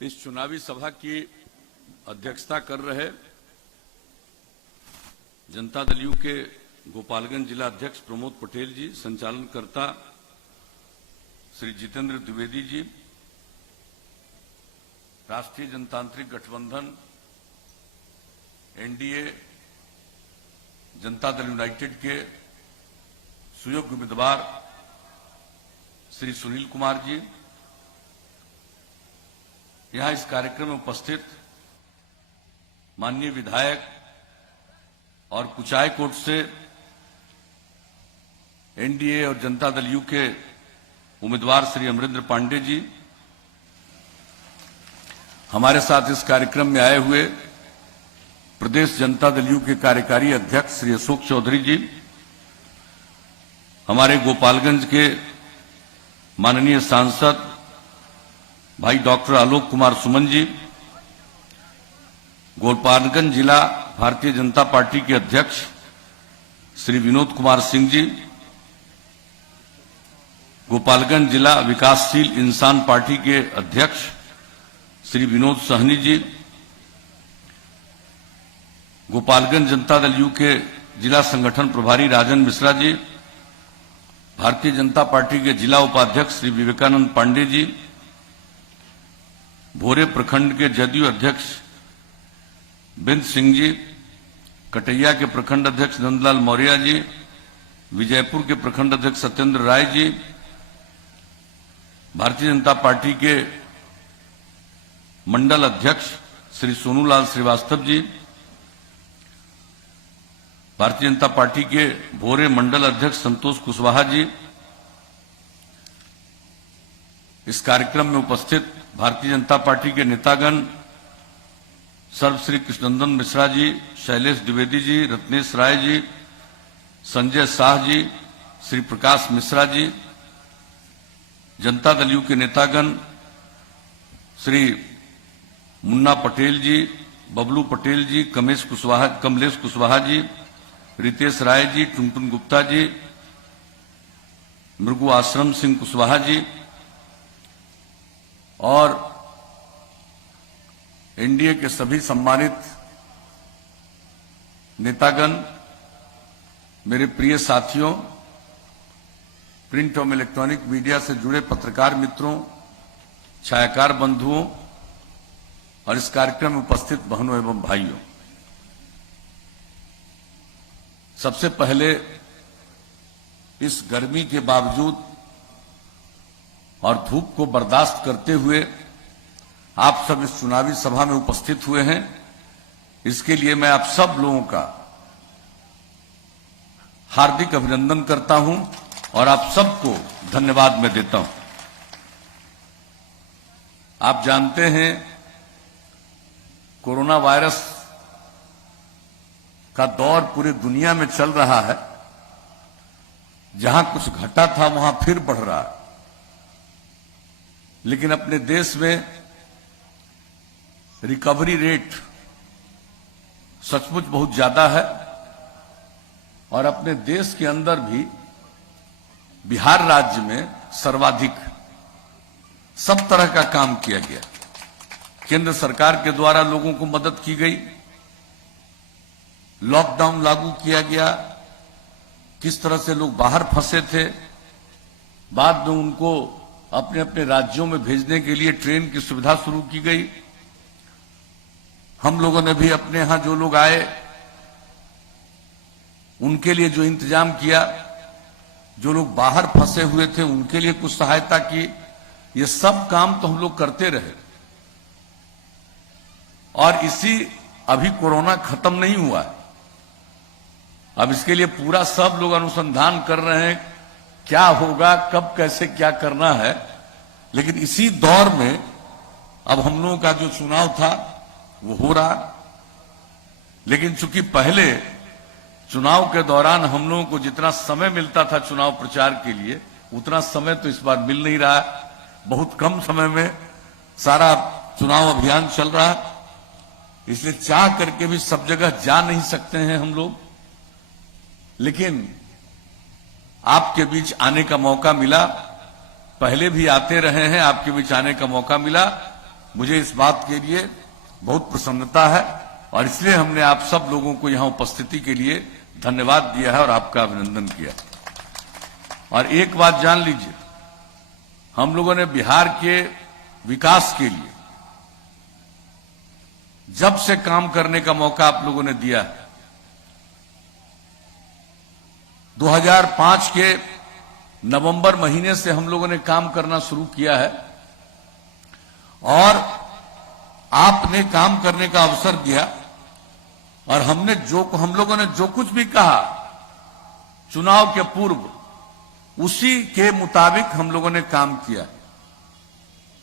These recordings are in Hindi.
इस चुनावी सभा की अध्यक्षता कर रहे जनता दल यू के गोपालगंज जिला अध्यक्ष प्रमोद पटेल जी, संचालनकर्ता श्री जितेंद्र द्विवेदी जी, राष्ट्रीय जनतांत्रिक गठबंधन एनडीए जनता दल यूनाइटेड के सुयोग्य उम्मीदवार श्री सुनील कुमार जी, यहां इस कार्यक्रम में उपस्थित माननीय विधायक और कुचायकोट से एनडीए और जनता दल यू के उम्मीदवार श्री अमरेंद्र पांडे जी, हमारे साथ इस कार्यक्रम में आए हुए प्रदेश जनता दल यू के कार्यकारी अध्यक्ष श्री अशोक चौधरी जी, हमारे गोपालगंज के माननीय सांसद भाई डॉक्टर आलोक कुमार सुमन जी, गोपालगंज जिला भारतीय जनता पार्टी के अध्यक्ष श्री विनोद कुमार सिंह जी, गोपालगंज जिला विकासशील इंसान पार्टी के अध्यक्ष श्री विनोद सहनी जी, गोपालगंज जनता दल यू के जिला संगठन प्रभारी राजन मिश्रा जी, भारतीय जनता पार्टी के जिला उपाध्यक्ष श्री विवेकानंद पांडे जी, भोरे प्रखंड के जदयू अध्यक्ष बिंद सिंह जी, कटैया के प्रखंड अध्यक्ष नंदलाल मौर्य जी, विजयपुर के प्रखंड अध्यक्ष सत्येंद्र राय जी, भारतीय जनता पार्टी के मंडल अध्यक्ष श्री सोनूलाल श्रीवास्तव जी, भारतीय जनता पार्टी के भोरे मंडल अध्यक्ष संतोष कुशवाहा जी, इस कार्यक्रम में उपस्थित भारतीय जनता पार्टी के नेतागण सर्वश्री कृष्णनंदन मिश्रा जी, शैलेश द्विवेदी जी, रत्नेश राय जी, संजय शाह जी, श्री प्रकाश मिश्रा जी, जनता दल यू के नेतागण श्री मुन्ना पटेल जी, बबलू पटेल जी, कमलेश कुशवाहा जी, रितेश राय जी, टुनटुन गुप्ता जी, मृगु आश्रम सिंह कुशवाहा जी और एनडीए के सभी सम्मानित नेतागण, मेरे प्रिय साथियों, प्रिंट और इलेक्ट्रॉनिक मीडिया से जुड़े पत्रकार मित्रों, छायाकार बंधुओं और इस कार्यक्रम में उपस्थित बहनों एवं भाइयों, सबसे पहले इस गर्मी के बावजूद और धूप को बर्दाश्त करते हुए आप सब इस चुनावी सभा में उपस्थित हुए हैं, इसके लिए मैं आप सब लोगों का हार्दिक अभिनंदन करता हूं और आप सबको धन्यवाद मैं देता हूं। आप जानते हैं कोरोना वायरस का दौर पूरी दुनिया में चल रहा है, जहां कुछ घटा था वहां फिर बढ़ रहा है, लेकिन अपने देश में रिकवरी रेट सचमुच बहुत ज्यादा है और अपने देश के अंदर भी बिहार राज्य में सर्वाधिक सब तरह का काम किया गया। केंद्र सरकार के द्वारा लोगों को मदद की गई, लॉकडाउन लागू किया गया, किस तरह से लोग बाहर फंसे थे, बाद में उनको अपने अपने राज्यों में भेजने के लिए ट्रेन की सुविधा शुरू की गई। हम लोगों ने भी अपने यहां जो लोग आए उनके लिए जो इंतजाम किया, जो लोग बाहर फंसे हुए थे उनके लिए कुछ सहायता की, ये सब काम तो हम लोग करते रहे। और अभी कोरोना खत्म नहीं हुआ है, अब इसके लिए पूरा सब लोग अनुसंधान कर रहे हैं क्या होगा, कब कैसे क्या करना है। लेकिन इसी दौर में अब हम लोगों का जो चुनाव था वो हो रहा, लेकिन चूंकि पहले चुनाव के दौरान हम लोगों को जितना समय मिलता था चुनाव प्रचार के लिए, उतना समय तो इस बार मिल नहीं रहा है। बहुत कम समय में सारा चुनाव अभियान चल रहा है, इसलिए चाह करके भी सब जगह जा नहीं सकते हैं हम लोग, लेकिन आपके बीच आने का मौका मिला, पहले भी आते रहे हैं, आपके बीच आने का मौका मिला मुझे इस बात के लिए बहुत प्रसन्नता है और इसलिए हमने आप सब लोगों को यहां उपस्थिति के लिए धन्यवाद दिया है और आपका अभिनंदन किया। और एक बात जान लीजिए, हम लोगों ने बिहार के विकास के लिए जब से काम करने का मौका आप लोगों ने दिया है, 2005 के नवंबर महीने से हम लोगों ने काम करना शुरू किया है और आपने काम करने का अवसर दिया और हम लोगों ने जो कुछ भी कहा चुनाव के पूर्व उसी के मुताबिक हम लोगों ने काम किया।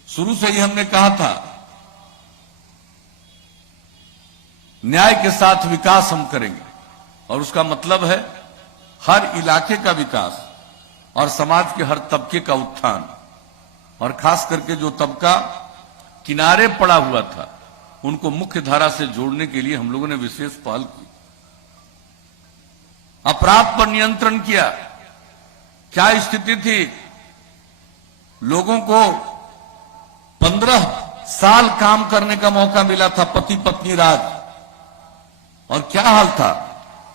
शुरू से ही हमने कहा था न्याय के साथ विकास हम करेंगे और उसका मतलब है हर इलाके का विकास और समाज के हर तबके का उत्थान, और खास करके जो तबका किनारे पड़ा हुआ था उनको मुख्य धारा से जोड़ने के लिए हम लोगों ने विशेष पहल की। अपराध पर नियंत्रण किया। क्या स्थिति थी, लोगों को 15 साल काम करने का मौका मिला था, पति पत्नी राज, और क्या हाल था,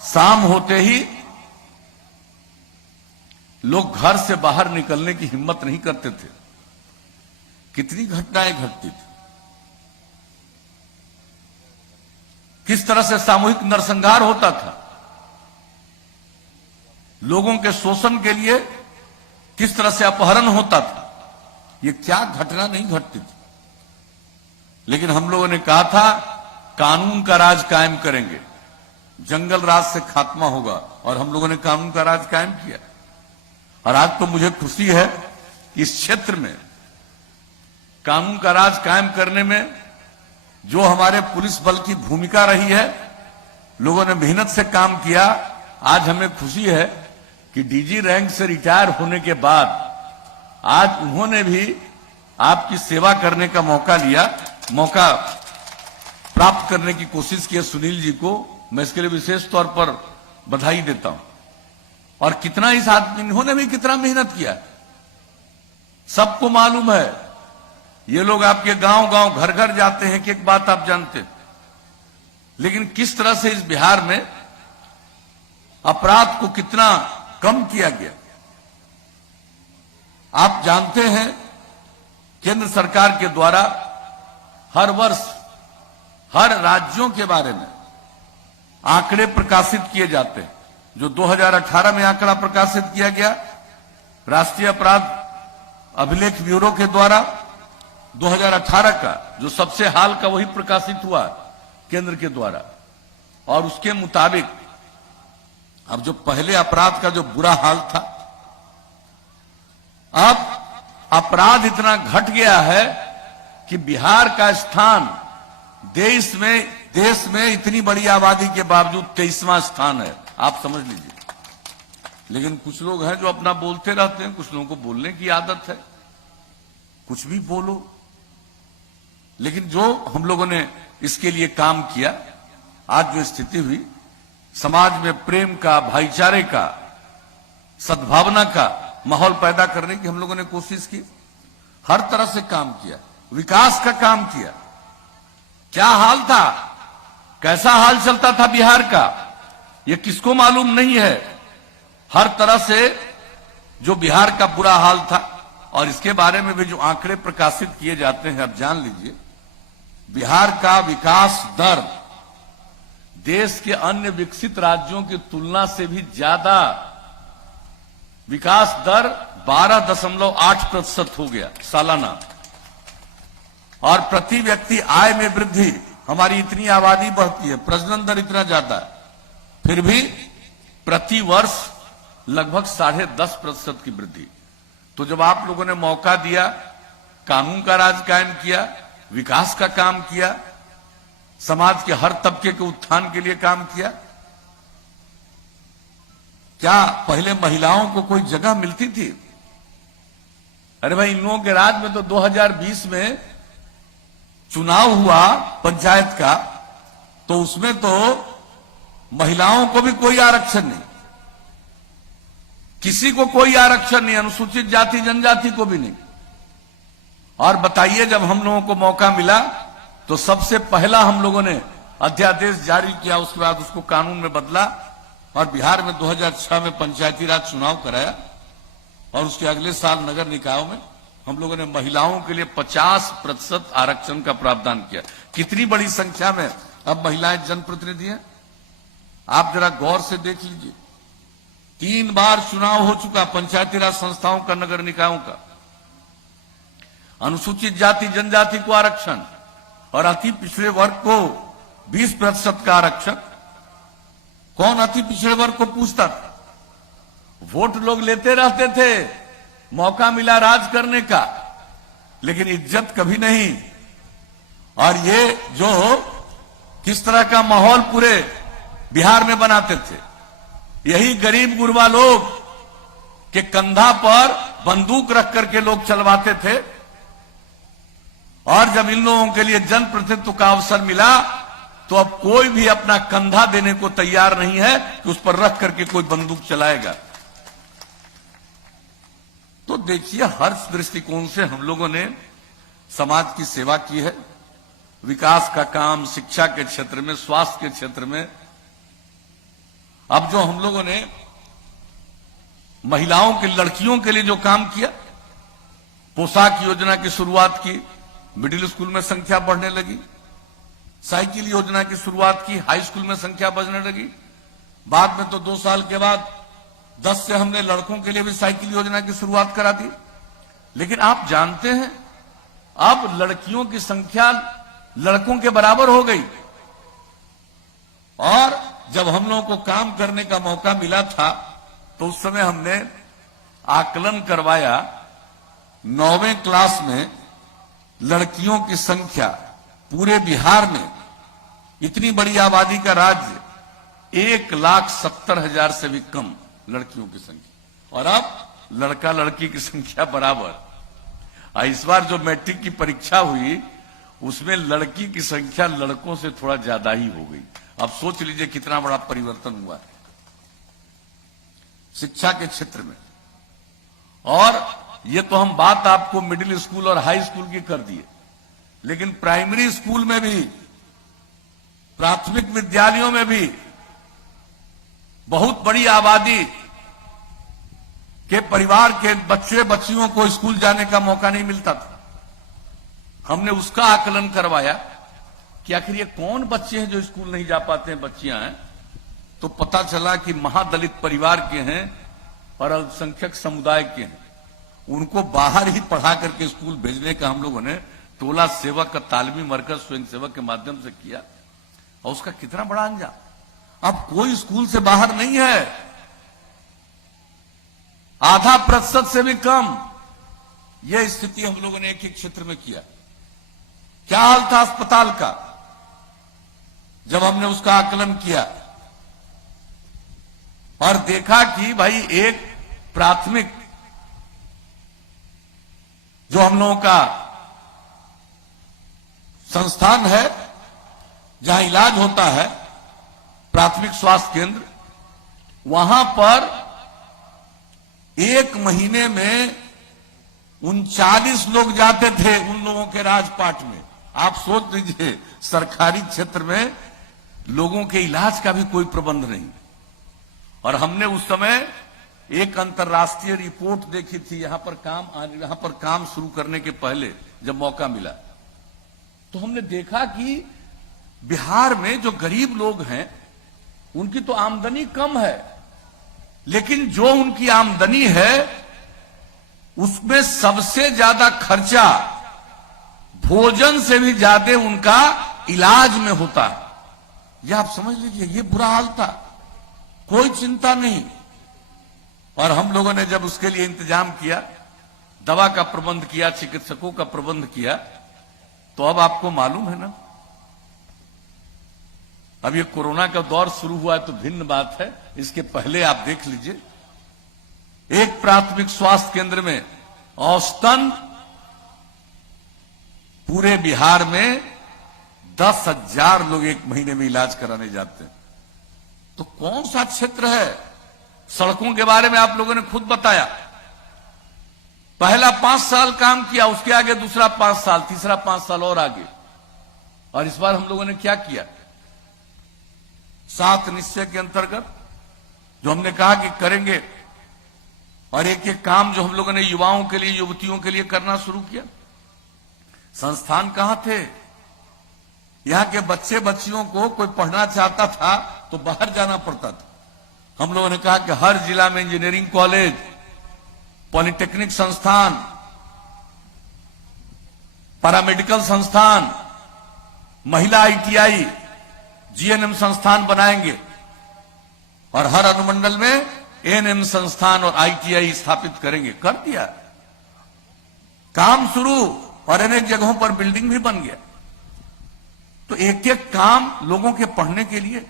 शाम होते ही लोग घर से बाहर निकलने की हिम्मत नहीं करते थे। कितनी घटनाएं घटती थी, किस तरह से सामूहिक नरसंहार होता था, लोगों के शोषण के लिए किस तरह से अपहरण होता था, ये क्या घटना नहीं घटती थी। लेकिन हम लोगों ने कहा था कानून का राज कायम करेंगे, जंगल राज से खात्मा होगा, और हम लोगों ने कानून का राज कायम किया। और आज तो मुझे खुशी है कि इस क्षेत्र में कानून का राज कायम करने में जो हमारे पुलिस बल की भूमिका रही है, लोगों ने मेहनत से काम किया। आज हमें खुशी है कि डीजी रैंक से रिटायर होने के बाद आज उन्होंने भी आपकी सेवा करने का मौका प्राप्त करने की कोशिश की है। सुनील जी को मैं इसके लिए विशेष तौर पर बधाई देता हूं। और कितना इस आदमी, इन्होंने भी कितना मेहनत किया, सबको मालूम है। ये लोग आपके गांव गांव घर घर जाते हैं कि एक बात आप जानते हैं, लेकिन किस तरह से इस बिहार में अपराध को कितना कम किया गया। आप जानते हैं केंद्र सरकार के द्वारा हर वर्ष हर राज्यों के बारे में आंकड़े प्रकाशित किए जाते हैं। जो 2018 में आंकड़ा प्रकाशित किया गया राष्ट्रीय अपराध अभिलेख ब्यूरो के द्वारा, 2018 का जो सबसे हाल का वही प्रकाशित हुआ केंद्र के द्वारा, और उसके मुताबिक अब जो पहले अपराध का जो बुरा हाल था, अब अपराध इतना घट गया है कि बिहार का स्थान देश में इतनी बड़ी आबादी के बावजूद 23वां स्थान है। आप समझ लीजिए। लेकिन कुछ लोग हैं जो अपना बोलते रहते हैं, कुछ लोगों को बोलने की आदत है, कुछ भी बोलो। लेकिन जो हम लोगों ने इसके लिए काम किया, आज जो स्थिति हुई, समाज में प्रेम का, भाईचारे का, सद्भावना का माहौल पैदा करने की हम लोगों ने कोशिश की, हर तरह से काम किया, विकास का काम किया। क्या हाल था, कैसा हाल चलता था बिहार का, यह किसको मालूम नहीं है। हर तरह से जो बिहार का बुरा हाल था, और इसके बारे में भी जो आंकड़े प्रकाशित किए जाते हैं, अब जान लीजिए बिहार का विकास दर देश के अन्य विकसित राज्यों की तुलना से भी ज्यादा, विकास दर 12.8% हो गया सालाना। और प्रति व्यक्ति आय में वृद्धि, हमारी इतनी आबादी बढ़ती है, प्रजनन दर इतना ज्यादा है, फिर भी प्रति वर्ष लगभग 10.5% की वृद्धि। तो जब आप लोगों ने मौका दिया, कानून का राज कायम किया, विकास का काम किया, समाज के हर तबके के उत्थान के लिए काम किया, क्या पहले महिलाओं को कोई जगह मिलती थी? अरे भाई, इन लोगों के राज में तो 2020 में चुनाव हुआ पंचायत का, तो उसमें तो महिलाओं को भी कोई आरक्षण नहीं, किसी को कोई आरक्षण नहीं, अनुसूचित जाति जनजाति को भी नहीं। और बताइए, जब हम लोगों को मौका मिला तो सबसे पहला हम लोगों ने अध्यादेश जारी किया, उसके बाद उसको कानून में बदला और बिहार में 2006 में पंचायती राज चुनाव कराया और उसके अगले साल नगर निकायों में हम लोगों ने महिलाओं के लिए 50% आरक्षण का प्रावधान किया। कितनी बड़ी संख्या में अब महिलाएं जनप्रतिनिधि हैं, आप जरा गौर से देख लीजिए। 3 बार चुनाव हो चुका पंचायती राज संस्थाओं का, नगर निकायों का। अनुसूचित जाति जनजाति को आरक्षण और अति पिछड़े वर्ग को 20% का आरक्षण। कौन अति पिछड़े वर्ग को पूछता था? वोट लोग लेते रहते थे, मौका मिला राज करने का, लेकिन इज्जत कभी नहीं। और ये जो किस तरह का माहौल पूरे बिहार में बनाते थे, यही गरीब गुरबा लोग के कंधा पर बंदूक रख करके लोग चलवाते थे। और जब इन लोगों के लिए जनप्रतिनिधित्व का अवसर मिला तो अब कोई भी अपना कंधा देने को तैयार नहीं है कि उस पर रख करके कोई बंदूक चलाएगा। तो देखिए, हर दृष्टिकोण से हम लोगों ने समाज की सेवा की है। विकास का काम शिक्षा के क्षेत्र में, स्वास्थ्य के क्षेत्र में। अब जो हम लोगों ने महिलाओं के, लड़कियों के लिए जो काम किया, पोशाक योजना की शुरुआत की, मिडिल स्कूल में संख्या बढ़ने लगी। साइकिल योजना की शुरुआत की, हाई स्कूल में संख्या बढ़ने लगी। बाद में तो 2 साल के बाद 10 से हमने लड़कों के लिए भी साइकिल योजना की शुरुआत करा दी। लेकिन आप जानते हैं, अब लड़कियों की संख्या लड़कों के बराबर हो गई। और जब हम लोगों को काम करने का मौका मिला था तो उस समय हमने आकलन करवाया, 9वीं क्लास में लड़कियों की संख्या पूरे बिहार में, इतनी बड़ी आबादी का राज्य, 1,70,000 से भी कम लड़कियों की संख्या। और अब लड़का लड़की की संख्या बराबर। इस बार जो मैट्रिक की परीक्षा हुई उसमें लड़की की संख्या लड़कों से थोड़ा ज्यादा ही हो गई। अब सोच लीजिए कितना बड़ा परिवर्तन हुआ है शिक्षा के क्षेत्र में। और ये तो हम बात आपको मिडिल स्कूल और हाई स्कूल की कर दिए, लेकिन प्राइमरी स्कूल में भी, प्राथमिक विद्यालयों में भी बहुत बड़ी आबादी के परिवार के बच्चे बच्चियों को स्कूल जाने का मौका नहीं मिलता था। हमने उसका आकलन करवाया कि आखिर ये कौन बच्चे हैं जो स्कूल नहीं जा पाते हैं, बच्चियां हैं। तो पता चला कि महादलित परिवार के हैं और अल्पसंख्यक समुदाय के हैं। उनको बाहर ही पढ़ा करके स्कूल भेजने का हम लोगों ने टोला सेवक का तालीमी मरकज स्वयं सेवक के माध्यम से किया। और उसका कितना बड़ा अंजाम, अब कोई स्कूल से बाहर नहीं है, आधा प्रतिशत से भी कम। यह स्थिति हम लोगों ने एक एक क्षेत्र में किया। क्या हाल था अस्पताल का, जब हमने उसका आकलन किया और देखा कि भाई एक प्राथमिक जो हम लोगों का संस्थान है जहां इलाज होता है, प्राथमिक स्वास्थ्य केंद्र, वहां पर 1 महीने में 39 लोग जाते थे उन लोगों के राजपाट में। आप सोच लीजिए, सरकारी क्षेत्र में लोगों के इलाज का भी कोई प्रबंध नहीं। और हमने उस समय एक अंतर्राष्ट्रीय रिपोर्ट देखी थी, यहां पर काम शुरू करने के पहले जब मौका मिला तो हमने देखा कि बिहार में जो गरीब लोग हैं उनकी तो आमदनी कम है, लेकिन जो उनकी आमदनी है उसमें सबसे ज्यादा खर्चा भोजन से भी ज्यादा उनका इलाज में होता है। यह आप समझ लीजिए, ये बुरा हाल था, कोई चिंता नहीं। और हम लोगों ने जब उसके लिए इंतजाम किया, दवा का प्रबंध किया, चिकित्सकों का प्रबंध किया, तो अब आपको मालूम है ना, अब ये कोरोना का दौर शुरू हुआ है तो भिन्न बात है। इसके पहले आप देख लीजिए, एक प्राथमिक स्वास्थ्य केंद्र में औसतन पूरे बिहार में 10,000 लोग एक महीने में इलाज कराने जाते हैं। तो कौन सा क्षेत्र है? सड़कों के बारे में आप लोगों ने खुद बताया, पहला 5 साल काम किया, उसके आगे दूसरा 5 साल, तीसरा 5 साल और आगे। और इस बार हम लोगों ने क्या किया, 7 निश्चय के अंतर्गत जो हमने कहा कि करेंगे, और एक एक काम जो हम लोगों ने युवाओं के लिए, युवतियों के लिए करना शुरू किया। संस्थान कहां थे, यहां के बच्चे बच्चियों को कोई पढ़ना चाहता था तो बाहर जाना पड़ता था। हम लोगों ने कहा कि हर जिला में इंजीनियरिंग कॉलेज, पॉलिटेक्निक संस्थान, पैरामेडिकल संस्थान, महिला आईटीआई, जीएनएम संस्थान बनाएंगे, और हर अनुमंडल में एएनएम संस्थान और आईटीआई स्थापित करेंगे। कर दिया काम शुरू, और अनेक जगहों पर बिल्डिंग भी बन गया। तो एक एक काम लोगों के पढ़ने के लिए,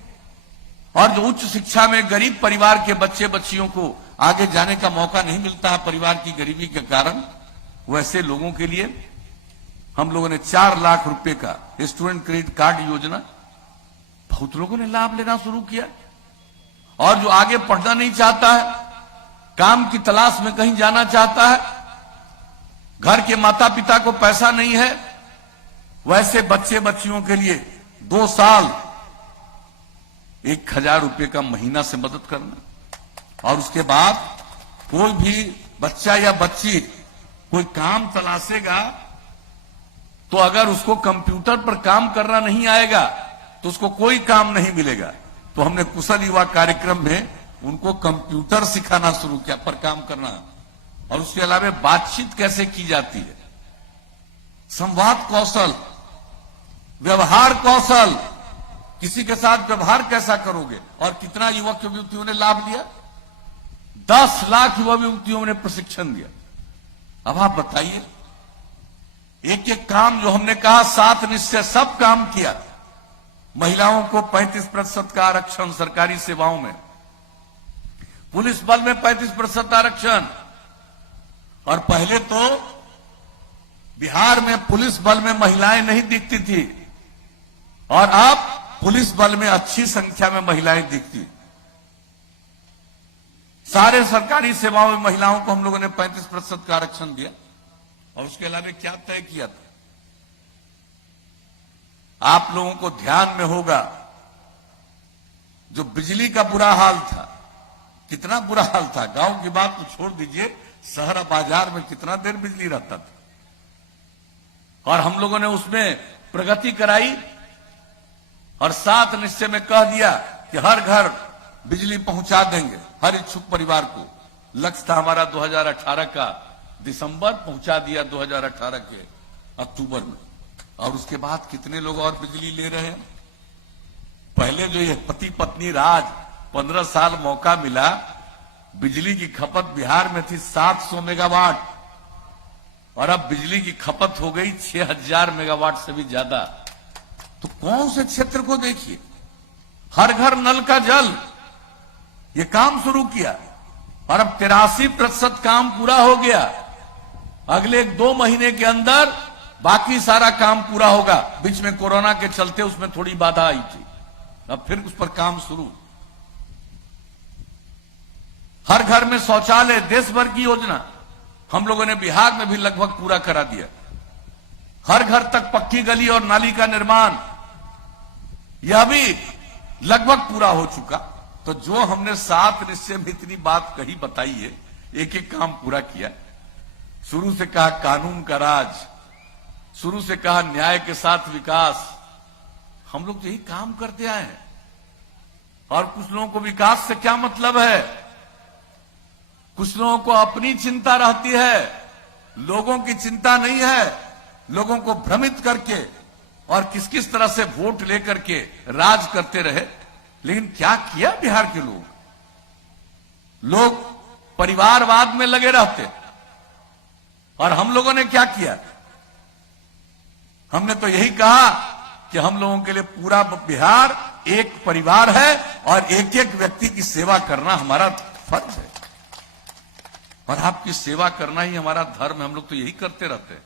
और जो उच्च शिक्षा में गरीब परिवार के बच्चे बच्चियों को आगे जाने का मौका नहीं मिलता है परिवार की गरीबी के कारण, वैसे लोगों के लिए हम लोगों ने 4 लाख रुपए का स्टूडेंट क्रेडिट कार्ड योजना, बहुत लोगों ने लाभ लेना शुरू किया। और जो आगे पढ़ना नहीं चाहता है, काम की तलाश में कहीं जाना चाहता है, घर के माता पिता को पैसा नहीं है, वैसे बच्चे बच्चियों के लिए 2 साल 1000 रुपए का महीना से मदद करना। और उसके बाद कोई भी बच्चा या बच्ची कोई काम तलाशेगा तो अगर उसको कंप्यूटर पर काम करना नहीं आएगा तो उसको कोई काम नहीं मिलेगा। तो हमने कुशल युवा कार्यक्रम में उनको कंप्यूटर सिखाना शुरू किया पर काम करना, और उसके अलावा बातचीत कैसे की जाती है, संवाद कौशल, व्यवहार कौशल, किसी के साथ व्यवहार कैसा करोगे, और कितना युवक युवतियों ने लाभ लिया, 10 लाख युवा युवतियों ने प्रशिक्षण दिया। अब आप बताइए, एक एक काम जो हमने कहा 7 निश्चय, सब काम किया। महिलाओं को 35% का आरक्षण सरकारी सेवाओं में, पुलिस बल में 35% आरक्षण। और पहले तो बिहार में पुलिस बल में महिलाएं नहीं दिखती थी, और अब पुलिस बल में अच्छी संख्या में महिलाएं दिखती। सारे सरकारी सेवाओं में महिलाओं को हम लोगों ने 35% का आरक्षण दिया। और उसके अलावा क्या तय किया था, आप लोगों को ध्यान में होगा, जो बिजली का बुरा हाल था, कितना बुरा हाल था, गांव की बात तो छोड़ दीजिए, शहर बाजार में कितना देर बिजली रहता था। और हम लोगों ने उसमें प्रगति कराई, और 7 निश्चय में कह दिया कि हर घर बिजली पहुंचा देंगे हर इच्छुक परिवार को। लक्ष्य था हमारा 2018 का दिसंबर, पहुंचा दिया 2018 के अक्टूबर में। और उसके बाद कितने लोग और बिजली ले रहे हैं। पहले जो ये पति पत्नी राज 15 साल मौका मिला, बिजली की खपत बिहार में थी 700 मेगावाट, और अब बिजली की खपत हो गई 6000 मेगावाट से भी ज्यादा। तो कौन से क्षेत्र को देखिए, हर घर नल का जल, ये काम शुरू किया, और अब 83% काम पूरा हो गया। अगले 2 महीने के अंदर बाकी सारा काम पूरा होगा। बीच में कोरोना के चलते उसमें थोड़ी बाधा आई थी, अब फिर उस पर काम शुरू। हर घर में शौचालय, देश भर की योजना हम लोगों ने बिहार में भी लगभग पूरा करा दिया। हर घर तक पक्की गली और नाली का निर्माण, यह भी लगभग पूरा हो चुका। तो जो हमने 7 निश्चय में इतनी बात कही बताई है, एक एक काम पूरा किया। शुरू से कहा कानून का राज, शुरू से कहा न्याय के साथ विकास, हम लोग तो यही काम करते आए हैं। और कुछ लोगों को विकास से क्या मतलब है, कुछ लोगों को अपनी चिंता रहती है, लोगों की चिंता नहीं है। लोगों को भ्रमित करके और किस किस तरह से वोट लेकर के राज करते रहे। लेकिन क्या किया बिहार के लोग परिवारवाद में लगे रहते, और हम लोगों ने क्या किया, हमने तो यही कहा कि हम लोगों के लिए पूरा बिहार एक परिवार है, और एक एक व्यक्ति की सेवा करना हमारा फर्ज है, और आपकी सेवा करना ही हमारा धर्म है। हम लोग तो यही करते रहते हैं।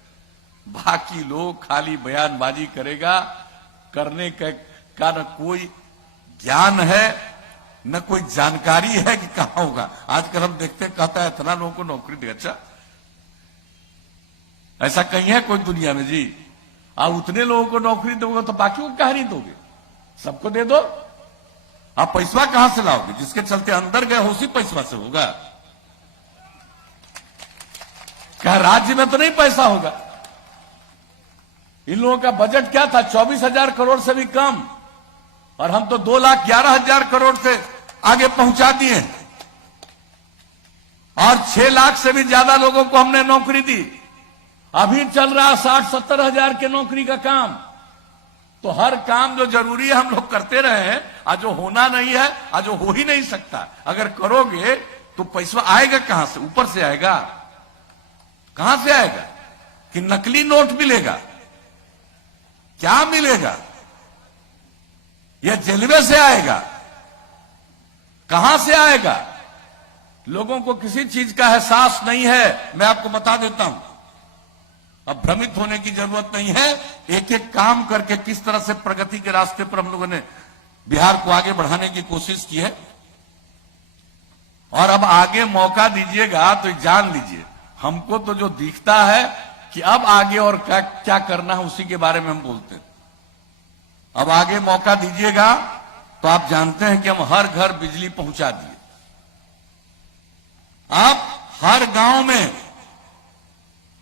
बाकी लोग खाली बयानबाजी करेगा, करने का न कोई ज्ञान है न कोई जानकारी है कि कहां होगा। आजकल हम देखते, कहता है इतना लोगों को नौकरी दे। अच्छा, ऐसा कहीं है कोई दुनिया में जी? आप उतने लोगों को नौकरी दोगे तो बाकी को कहा नहीं दोगे? सबको दे दो। आप पैसा कहां से लाओगे? जिसके चलते अंदर गए हो उसी पैसा से होगा। क्या राज्य में तो नहीं पैसा होगा? इन लोगों का बजट क्या था? 24,000 करोड़ से भी कम, और हम तो 2,11,000 करोड़ से आगे पहुंचा दिए, और 6 लाख से भी ज्यादा लोगों को हमने नौकरी दी। अभी चल रहा 60-70 हजार के नौकरी का काम। तो हर काम जो जरूरी है हम लोग करते रहे हैं, आज जो होना नहीं है, आज जो हो ही नहीं सकता। अगर करोगे तो पैसा आएगा कहां से? ऊपर से आएगा? कहां से आएगा? कि नकली नोट मिलेगा? क्या मिलेगा? यह जलवे से आएगा? कहां से आएगा? लोगों को किसी चीज का एहसास नहीं है। मैं आपको बता देता हूं, अब भ्रमित होने की जरूरत नहीं है। एक एक काम करके किस तरह से प्रगति के रास्ते पर हम लोगों ने बिहार को आगे बढ़ाने की कोशिश की है, और अब आगे मौका दीजिएगा तो जान लीजिए, हमको तो जो दिखता है कि अब आगे और क्या क्या करना है उसी के बारे में हम बोलते हैं। अब आगे मौका दीजिएगा तो आप जानते हैं कि हम हर घर बिजली पहुंचा दिए। आप हर गांव में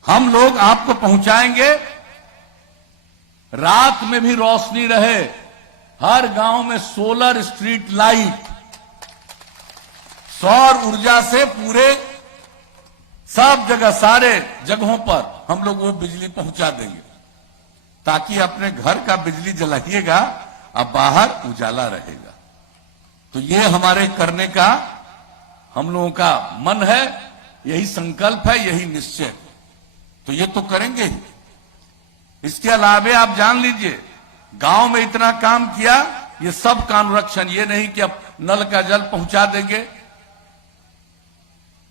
हम लोग आपको पहुंचाएंगे, रात में भी रोशनी रहे। हर गांव में सोलर स्ट्रीट लाइट, सौर ऊर्जा से पूरे सब जगह, सारे जगहों पर हम लोग वो बिजली पहुंचा देंगे, ताकि अपने घर का बिजली जलाइएगा, अब बाहर उजाला रहेगा। तो ये हमारे करने का हम लोगों का मन है, यही संकल्प है, यही निश्चय। तो ये तो करेंगे ही। इसके अलावे आप जान लीजिए, गांव में इतना काम किया, ये सब का अनुरक्षण, ये नहीं कि अब नल का जल पहुंचा देंगे,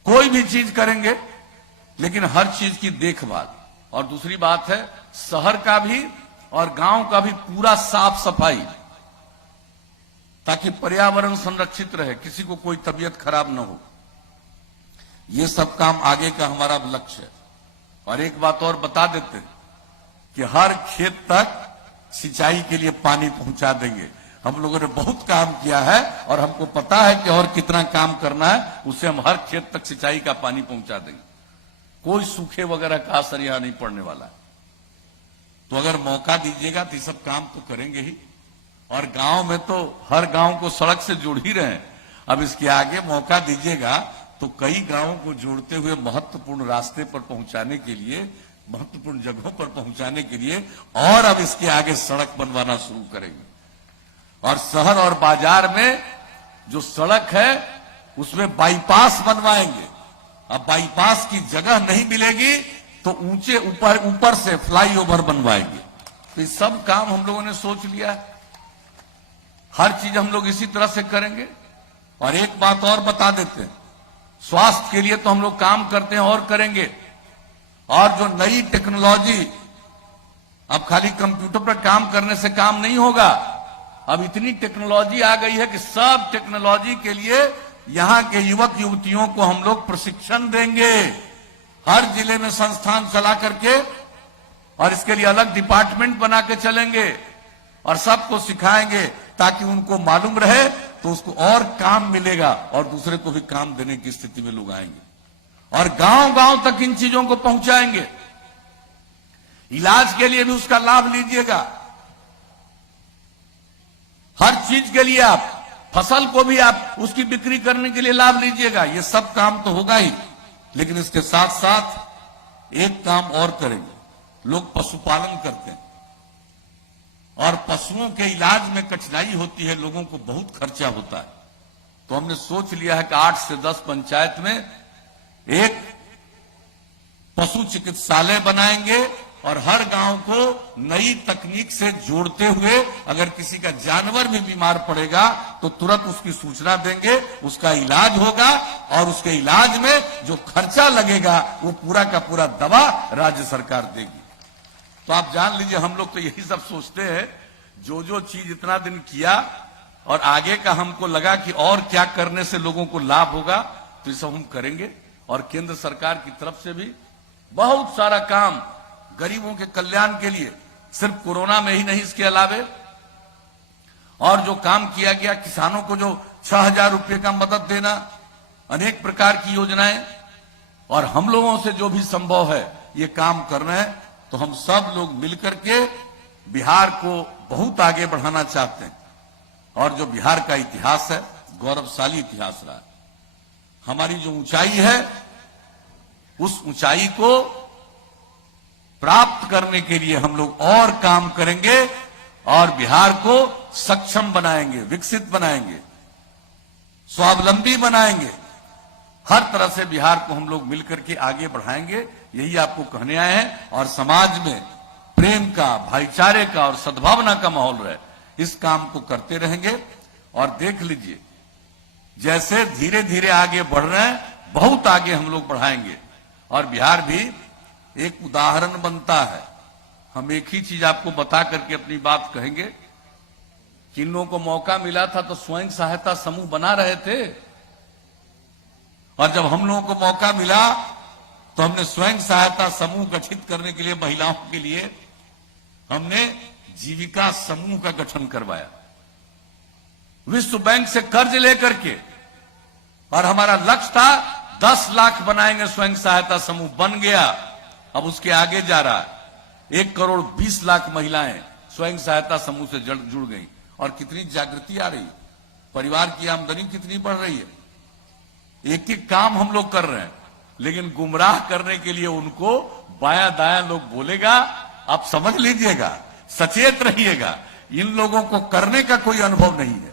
कोई भी चीज करेंगे, लेकिन हर चीज की देखभाल। और दूसरी बात है, शहर का भी और गांव का भी पूरा साफ सफाई, ताकि पर्यावरण संरक्षित रहे, किसी को कोई तबीयत खराब न हो। ये सब काम आगे का हमारा लक्ष्य है। और एक बात और बता देते हैं कि हर खेत तक सिंचाई के लिए पानी पहुंचा देंगे। हम लोगों ने बहुत काम किया है और हमको पता है कि और कितना काम करना है, उससे हम हर खेत तक सिंचाई का पानी पहुंचा देंगे। कोई सूखे वगैरह का असर यहां नहीं पड़ने वाला है। तो अगर मौका दीजिएगा तो ये सब काम तो करेंगे ही। और गांव में तो हर गांव को सड़क से जोड़ ही रहे हैं। अब इसके आगे मौका दीजिएगा तो कई गांवों को जोड़ते हुए महत्वपूर्ण रास्ते पर पहुंचाने के लिए, महत्वपूर्ण जगहों पर पहुंचाने के लिए, और अब इसके आगे सड़क बनवाना शुरू करेंगे। और शहर और बाजार में जो सड़क है उसमें बाईपास बनवाएंगे। अब बाईपास की जगह नहीं मिलेगी तो ऊंचे ऊपर से फ्लाईओवर बनवाएंगे। तो ये सब काम हम लोगों ने सोच लिया है। हर चीज हम लोग इसी तरह से करेंगे। और एक बात और बता देते हैं, स्वास्थ्य के लिए तो हम लोग काम करते हैं और करेंगे। और जो नई टेक्नोलॉजी, अब खाली कंप्यूटर पर काम करने से काम नहीं होगा। अब इतनी टेक्नोलॉजी आ गई है कि सब टेक्नोलॉजी के लिए यहां के युवक युवतियों को हम लोग प्रशिक्षण देंगे, हर जिले में संस्थान चला करके, और इसके लिए अलग डिपार्टमेंट बना के चलेंगे और सबको सिखाएंगे, ताकि उनको मालूम रहे तो उसको और काम मिलेगा और दूसरे को भी काम देने की स्थिति में लोग आएंगे। और गांव गांव तक इन चीजों को पहुंचाएंगे। इलाज के लिए भी उसका लाभ लीजिएगा। हर चीज के लिए आप, फसल को भी आप उसकी बिक्री करने के लिए लाभ लीजिएगा। ये सब काम तो होगा ही, लेकिन इसके साथ साथ एक काम और करेंगे। लोग पशुपालन करते हैं और पशुओं के इलाज में कठिनाई होती है, लोगों को बहुत खर्चा होता है। तो हमने सोच लिया है कि 8 से 10 पंचायत में एक पशु चिकित्सालय बनाएंगे और हर गांव को नई तकनीक से जोड़ते हुए, अगर किसी का जानवर भी बीमार पड़ेगा तो तुरंत उसकी सूचना देंगे, उसका इलाज होगा, और उसके इलाज में जो खर्चा लगेगा वो पूरा का पूरा दवा राज्य सरकार देगी। तो आप जान लीजिए, हम लोग तो यही सब सोचते हैं। जो जो चीज इतना दिन किया और आगे का हमको लगा कि और क्या करने से लोगों को लाभ होगा, तो ये सब हम करेंगे। और केंद्र सरकार की तरफ से भी बहुत सारा काम गरीबों के कल्याण के लिए, सिर्फ कोरोना में ही नहीं, इसके अलावे और जो काम किया गया, किसानों को जो 6,000 रुपये का मदद देना, अनेक प्रकार की योजनाएं, और हम लोगों से जो भी संभव है ये काम कर रहे हैं। तो हम सब लोग मिलकर के बिहार को बहुत आगे बढ़ाना चाहते हैं। और जो बिहार का इतिहास है, गौरवशाली इतिहास रहा है। हमारी जो ऊंचाई है, उस ऊंचाई को प्राप्त करने के लिए हम लोग और काम करेंगे और बिहार को सक्षम बनाएंगे, विकसित बनाएंगे, स्वावलंबी बनाएंगे। हर तरह से बिहार को हम लोग मिलकर के आगे बढ़ाएंगे, यही आपको कहने आए हैं। और समाज में प्रेम का, भाईचारे का और सद्भावना का माहौल रहे, इस काम को करते रहेंगे। और देख लीजिए, जैसे धीरे धीरे आगे बढ़ रहे हैं, बहुत आगे हम लोग बढ़ाएंगे। और बिहार भी एक उदाहरण बनता है। हम एक ही चीज आपको बता करके अपनी बात कहेंगे कि इन लोगों को मौका मिला था तो स्वयं सहायता समूह बना रहे थे, और जब हम लोगों को मौका मिला तो हमने स्वयं सहायता समूह गठित करने के लिए, महिलाओं के लिए हमने जीविका समूह का गठन करवाया, विश्व बैंक से कर्ज लेकर के। और हमारा लक्ष्य था 10 लाख बनाएंगे स्वयं सहायता समूह, बन गया। अब उसके आगे जा रहा है। 1,20,00,000 महिलाएं स्वयं सहायता समूह से जुड़ गई। और कितनी जागृति आ रही, परिवार की आमदनी कितनी बढ़ रही है। एक एक काम हम लोग कर रहे हैं, लेकिन गुमराह करने के लिए उनको बायां दायां लोग बोलेगा। आप समझ लीजिएगा, सचेत रहिएगा, इन लोगों को करने का कोई अनुभव नहीं है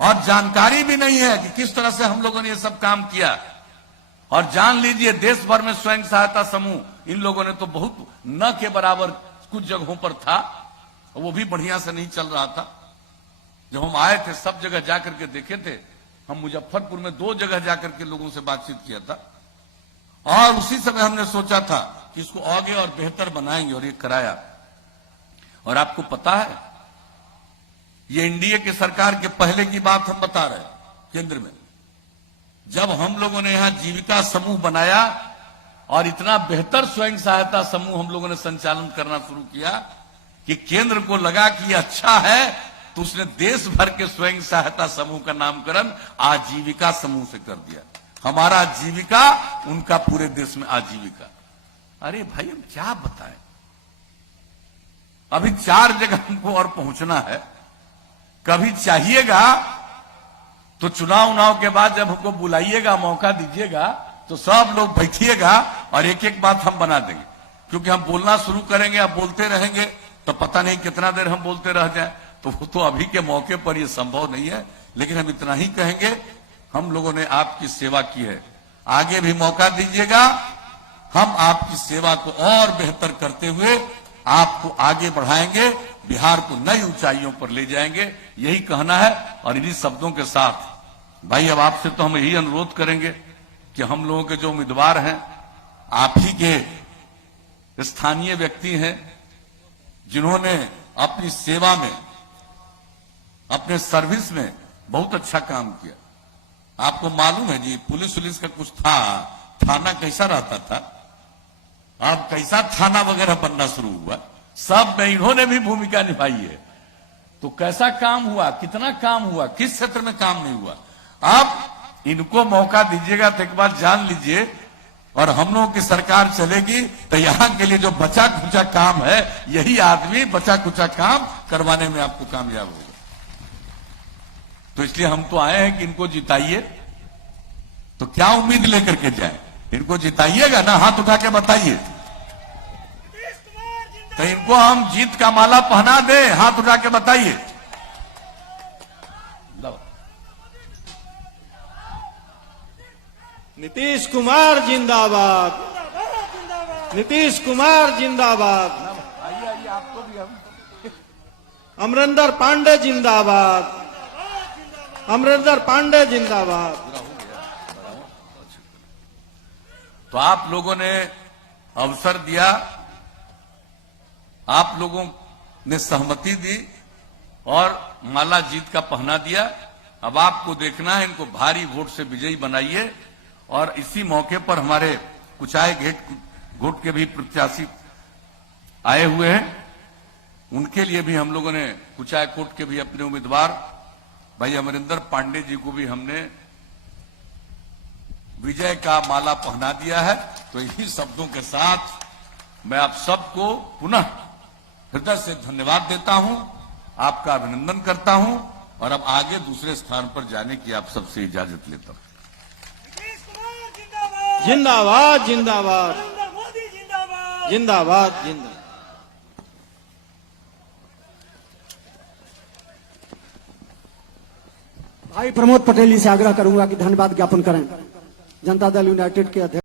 और जानकारी भी नहीं है कि किस तरह से हम लोगों ने ये सब काम किया। और जान लीजिए, देश भर में स्वयं सहायता समूह इन लोगों ने तो बहुत न के बराबर कुछ जगहों पर था, वो भी बढ़िया से नहीं चल रहा था। जब हम आए थे, सब जगह जाकर के देखे थे। हम मुजफ्फरपुर में 2 जगह जाकर के लोगों से बातचीत किया था, और उसी समय हमने सोचा था कि इसको आगे और बेहतर बनाएंगे, और ये कराया। और आपको पता है, ये एनडीए की सरकार के पहले की बात हम बता रहे हैं। केंद्र में जब हम लोगों ने यहां जीविका समूह बनाया और इतना बेहतर स्वयं सहायता समूह हम लोगों ने संचालन करना शुरू किया कि केंद्र को लगा कि अच्छा है, तो उसने देश भर के स्वयं सहायता समूह का नामकरण आजीविका समूह से कर दिया। हमारा जीविका, उनका पूरे देश में आजीविका। अरे भाई, हम क्या बताएं, अभी 4 जगह हमको और पहुंचना है। कभी चाहिएगा तो चुनाव के बाद जब हमको बुलाइएगा, मौका दीजिएगा, तो सब लोग बैठिएगा और एक एक बात हम बना देंगे। क्योंकि हम बोलना शुरू करेंगे, अब बोलते रहेंगे तो पता नहीं कितना देर हम बोलते रह जाएं। तो वो तो अभी के मौके पर ये संभव नहीं है, लेकिन हम इतना ही कहेंगे, हम लोगों ने आपकी सेवा की है, आगे भी मौका दीजिएगा। हम आपकी सेवा को और बेहतर करते हुए आपको आगे बढ़ाएंगे, बिहार को नई ऊंचाइयों पर ले जाएंगे, यही कहना है। और इन्हीं शब्दों के साथ भाई, अब आपसे तो हम यही अनुरोध करेंगे कि हम लोगों के जो उम्मीदवार हैं, आप ही के स्थानीय व्यक्ति हैं, जिन्होंने अपनी सेवा में, अपने सर्विस में बहुत अच्छा काम किया। आपको मालूम है जी, पुलिस का कुछ था, थाना कैसा रहता था, अब कैसा थाना वगैरह बनना शुरू हुआ, सब में इन्होंने भी भूमिका निभाई है। तो कैसा काम हुआ, कितना काम हुआ, किस क्षेत्र में काम नहीं हुआ। अब इनको मौका दीजिएगा तो एक बार जान लीजिए, और हम लोगों की सरकार चलेगी तो यहां के लिए जो बचा खुचा काम है, यही आदमी बचा खुचा काम करवाने में आपको कामयाब होगा। तो इसलिए हम तो आए हैं कि इनको जिताइए। तो क्या उम्मीद लेकर के जाए, इनको जिताइएगा ना, हाथ उठा के बताइए। तो इनको हम जीत का माला पहना दे, हाथ उठा के बताइए। नीतीश कुमार जिंदाबाद, नीतीश कुमार जिंदाबाद, आपको भी हम अमरिंदर पांडे जिंदाबाद, अमरिंदर पांडे जिंदाबाद। तो आप लोगों ने अवसर दिया, आप लोगों ने सहमति दी और माला जीत का पहना दिया। अब आपको देखना है, इनको भारी वोट से विजयी बनाइए। और इसी मौके पर हमारे कुचाय घोट के भी प्रत्याशी आए हुए हैं, उनके लिए भी हम लोगों ने कुचायकोट के भी अपने उम्मीदवार भाई अमरिंदर पांडे जी को भी हमने विजय का माला पहना दिया है। तो इन्हीं शब्दों के साथ मैं आप सबको पुनः हृदय से धन्यवाद देता हूं, आपका अभिनंदन करता हूं और अब आगे दूसरे स्थान पर जाने की आप सबसे इजाजत लेता हूं। नीतीश कुमार जिंदाबाद, जिंदाबाद जिंदाबाद नरेंद्र मोदी जिंदाबाद। जिंदाबाद जिंदाबाद। भाई प्रमोद पटेल जी से आग्रह करूंगा कि धन्यवाद ज्ञापन करें। जनता दल यूनाइटेड के अध्यक्ष